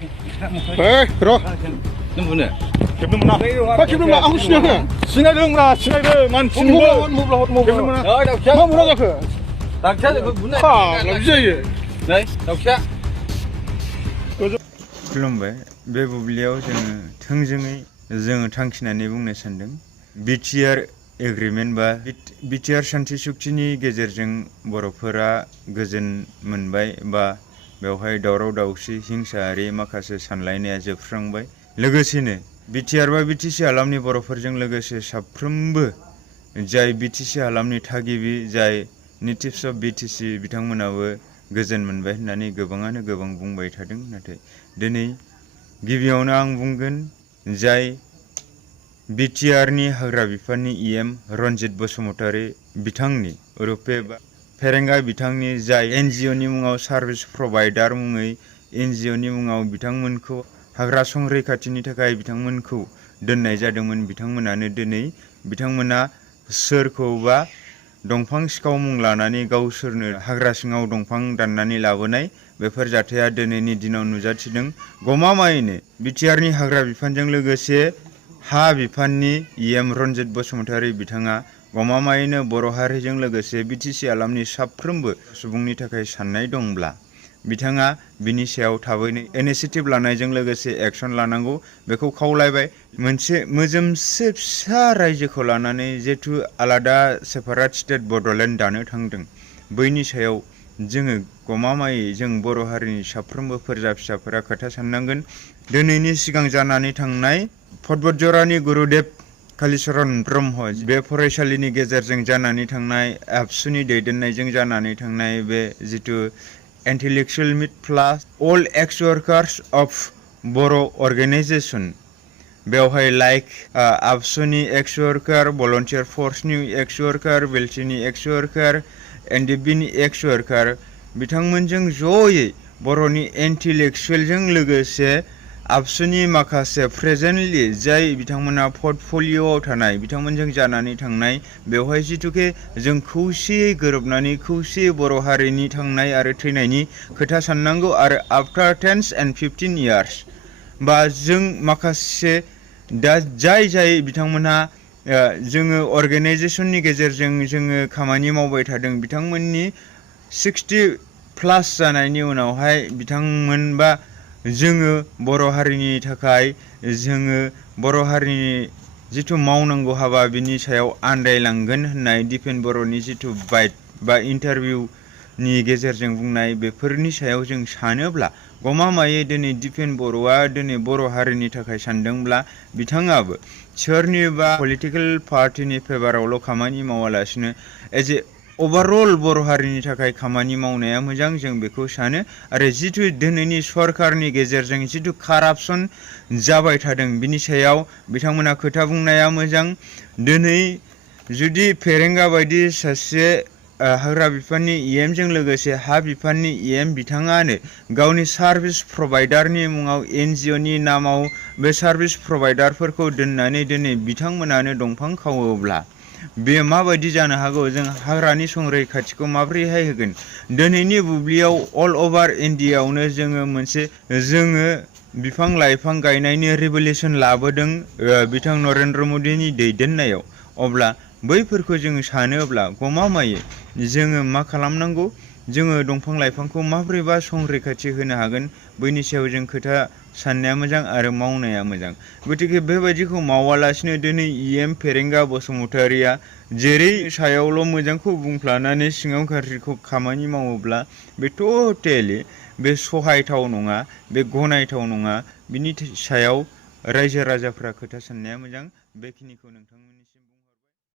र' नों बुनो खेबनो मोना खेबनो मोना आं सिनायाखै सिनायदोंब्रा सिनायदों मानसिनिबो खेबनो मोना दाउखिया मा मोना जाखो दाउखिया जोंखौ बुनो फाग्ला जायो नै दाउखिया खुलुमबाय बे बुब्लियाव जोङो थोंजोङै जोङो थांखिनानै बुंनो सानदों बिटिआर एग्रिमेन्ट बा बिटिआर सान्थि सुक्तिनि गेजेरजों बर'फोरा गोजोन मोनबाय बा बेवहाय दावराव दावसि हिंसायारि माखासे सानलायनाया जोबस्रांबाय लोगोसेनो बिटिआर बा बिटिसि हालामनि बर'फोरजों लोगोसे साफ्रोमबो जाय बिटिसि हालामनि थागिबि जाय नेटिभ्स अफ बिटिसि बिथांमोनाबो गोजोन मोनबाय होननानै गोबाङानो गोबां बुंबाय थादों नाथाय दिनै गिबियावनो आं बुंगोन जाय बिटिआरनि हाग्रा बिफाननि इएम रन्जित बसुमतारी बिथांनि उरुफे बा फेरेंगा बिथांनि जाय एनजिअनि मुङाव सार्भिस प्रभाइडार मुङै एनजिअनि मुङाव बिथांमोनखौ हाग्रा संरैखाथिनि थाखाय बिथांमोनखौ दोननाय जादोंमोन बिथांमोनानो दिनै बिथांमोना सोरखौबा दंफां सिखाव मुं लानानै गावसोरनो हाग्रा सिङाव दंफां दाननानै लाबोनाय बेफोर जाथाया दिनैनि दिनाव नुजाथिदों गमामायैनो बिटिआरनि हाग्रा बिफानजों लोगोसे हा बिफाननि इएम रन्जित बसुमतारी बिथाङा गमामायैनो बर' हारिजों लोगोसे बिटिसि हालामनि साफ्रोमबो सुबुंनि थाखाय साननाय दंब्ला बिथाङा बिनि सायाव थाबैनो इनिसियेटिभ लानायजों लोगोसे एक्सन लानांगौ बेखौ खावलायबाय मोनसे मोजोमसे फिसा रायजोखौ लानानै जिहेथु आलादा सेपारेट स्टेट बड'लेण्ड दानो थांदों बैनि सायाव जोङो गमामायै जों बर' हारिनि साफ्रोमबो फोरजा फिसाफोरा खोथा साननांगोन दिनैनि सिगां जानानै थांनाय फटबटजरानि गुरुदेब कालिचरन ब्रह्म बे फरायसालिनि गेजेरजों जानानै थांनाय आबसुनि दैदेननायजों जानानै थांनाय बे जिथु intellectual meet plus all ex-workers of Boro' organisation बेवहाय लाइक आबसुनि एक्स वर्कार भलन्टियार फर्सनि एक्स वर्कार बेलटिनि एक्स वर्कार एनडिबिनि एक्स वर्कार बिथांमोनजों जयै बर'नि इन्टेलेक्सुयेलजों लोगोसे आबसुनि माखासे प्रेजेन्टलि जाय बिथांमोना पर्टफलिय'आव थानाय बिथांमोनजों जानानै थांनाय बेवहाय जिथुके जों खौसेयै गोरोबनानै खौसेयै बर' हारिनि थांनाय आरो थैनायनि खोथा साननांगौ आरो आफ्टार 10 and 15 years बा जों माखासे दा जाय बिथांमोनहा जोङो अर्गेनाइजेसननि गेजेरजों जोङो खामानि मावबाय थादों बिथांमोननि 60+ जानायनि उनावहाय बिथांमोन बा जोङो बर' हारिनि थाखाय जोङो बर' हारिनि जिथु मावनांगौ हाबा बिनि सायाव आन्दायलांगोन होननाय दिपेन बर'नि जिथु बाइट बा इन्टारभिउनि गेजेरजों बुंनाय बेफोरनि सायाव जों सानोब्ला गमामायै दिनै दिपेन बर'आ दिनै बर' हारिनि थाखाय सानदोंब्ला बिथाङाबो सोरनिबा पलिटिकेल पार्टिनि फेभारावल' खामानि मावालासिनो एज ए अभारअल बर' हारिनि थाखाय खामानि मावनाया मोजां जों बेखौ सानो आरो जिथु दिनैनि सरकारनि गेजेरजों जिथु कारापसन जाबाय थादों बिनि सायाव बिथांमोना खोथा बुंनाया मोजां दिनै जुदि फेरेंगा बायदि सासे हाग्रा बिफाननि इएमजों लोगोसे हा बिफाननि इएम बिथाङानो गावनि सार्भिस प्रभाइडारनि मुङाव एनजिअनि नामाव बे सार्भिस प्रभाइडारफोरखौ दोननानै दिनै बिथांमोनानो दंफां खावोब्ला बे माबायदि जानो हागौ जों हाग्रानि संरैखाथिखौ माबोरैहाय होगोन दिनैनि बुब्लियाव अल अभार इन्डियायावनो जोङो मोनसे जोङो बिफां लाइफां गायनायनि रिभलिउसन लाबोदों बिथां नरेन्द्र मदिनि दैदेननायाव अब्ला बैफोरखौ जोङो सानोब्ला गमामायै जोङो मा खालामनांगौ जोङो दंफां लाइफांखौ माबोरैबा संरैखाथि होनो हागोन बैनि सायाव जों खोथा साननाया मोजां आरो मावनाया मोजां गतिके बेबायदिखौ मावालासिनो दिनै इएम फेरेंगा बसुमतारीया जेरै सायावल' मोजांखौ बुंफ्लानानै सिङाव गाज्रिखौ खामानि मावोब्ला बे टटेलि बे सहायथाव नङा बे गनायथाव नङा बिनि सायाव रायजो राजाफ्रा खोथा साननाया मोजां बेखिनिखौ नोंथांमोननिसिम